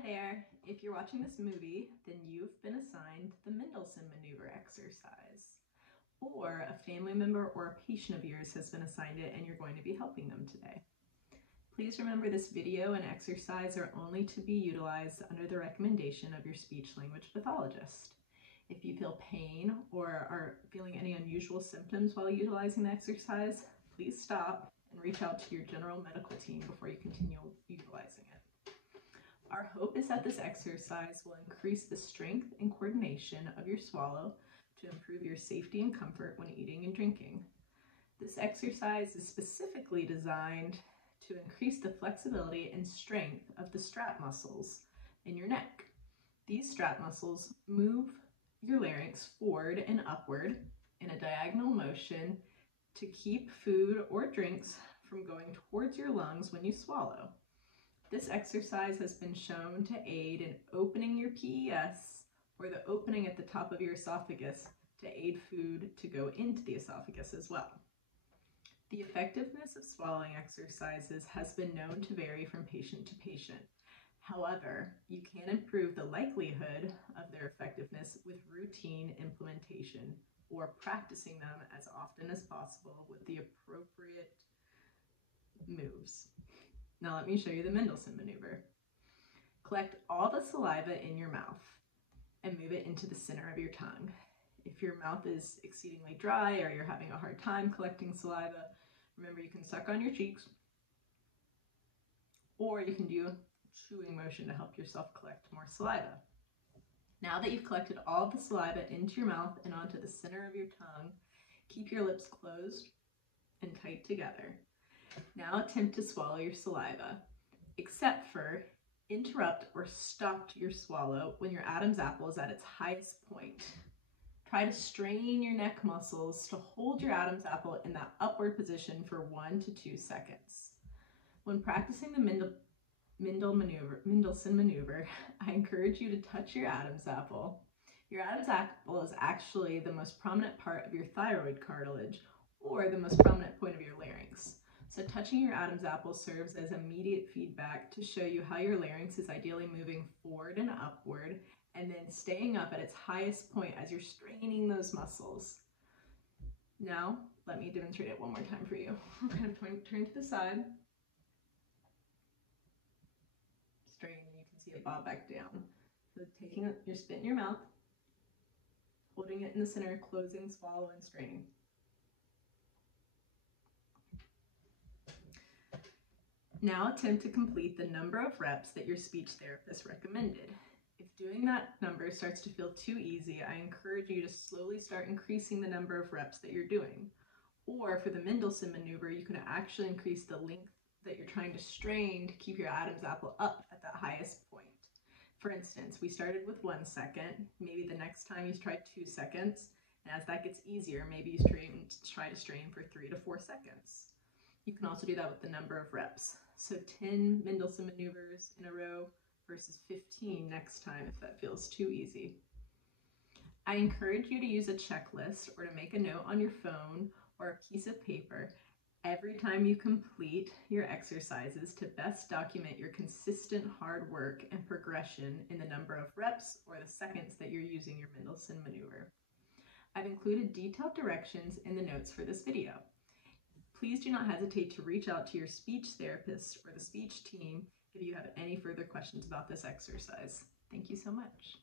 Hi there! If you're watching this movie, then you've been assigned the Mendelsohn Maneuver exercise. Or a family member or a patient of yours has been assigned it and you're going to be helping them today. Please remember this video and exercise are only to be utilized under the recommendation of your speech-language pathologist. If you feel pain or are feeling any unusual symptoms while utilizing the exercise, please stop and reach out to your general medical team before you continue utilizing it. Our hope is that this exercise will increase the strength and coordination of your swallow to improve your safety and comfort when eating and drinking. This exercise is specifically designed to increase the flexibility and strength of the strap muscles in your neck. These strap muscles move your larynx forward and upward in a diagonal motion to keep food or drinks from going towards your lungs when you swallow. This exercise has been shown to aid in opening your PES, or the opening at the top of your esophagus, to aid food to go into the esophagus as well. The effectiveness of swallowing exercises has been known to vary from patient to patient. However, you can improve the likelihood of their effectiveness with routine implementation or practicing them as often as possible with the appropriate moves. Now let me show you the Mendelsohn Maneuver. Collect all the saliva in your mouth and move it into the center of your tongue. If your mouth is exceedingly dry or you're having a hard time collecting saliva, remember you can suck on your cheeks, or you can do a chewing motion to help yourself collect more saliva. Now that you've collected all the saliva into your mouth and onto the center of your tongue, keep your lips closed and tight together. Now attempt to swallow your saliva, except for interrupt or stop your swallow when your Adam's apple is at its highest point. Try to strain your neck muscles to hold your Adam's apple in that upward position for 1 to 2 seconds. When practicing the Mendelsohn Maneuver, I encourage you to touch your Adam's apple. Your Adam's apple is actually the most prominent part of your thyroid cartilage, or the most prominent point of your larynx. So touching your Adam's apple serves as immediate feedback to show you how your larynx is ideally moving forward and upward, and then staying up at its highest point as you're straining those muscles. Now, let me demonstrate it one more time for you. We're kind of turn to the side. Strain, and you can see it bob back down. So taking your spit in your mouth, holding it in the center, closing, swallow, and straining. Now attempt to complete the number of reps that your speech therapist recommended. If doing that number starts to feel too easy, I encourage you to slowly start increasing the number of reps that you're doing. Or for the Mendelsohn Maneuver, you can actually increase the length that you're trying to strain to keep your Adam's apple up at that highest point. For instance, we started with 1 second. Maybe the next time you try 2 seconds, and as that gets easier, maybe you try to strain for 3 to 4 seconds. You can also do that with the number of reps. So 10 Mendelsohn maneuvers in a row versus 15 next time if that feels too easy. I encourage you to use a checklist or to make a note on your phone or a piece of paper every time you complete your exercises to best document your consistent hard work and progression in the number of reps or the seconds that you're using your Mendelsohn Maneuver. I've included detailed directions in the notes for this video. Please do not hesitate to reach out to your speech therapist or the speech team if you have any further questions about this exercise. Thank you so much.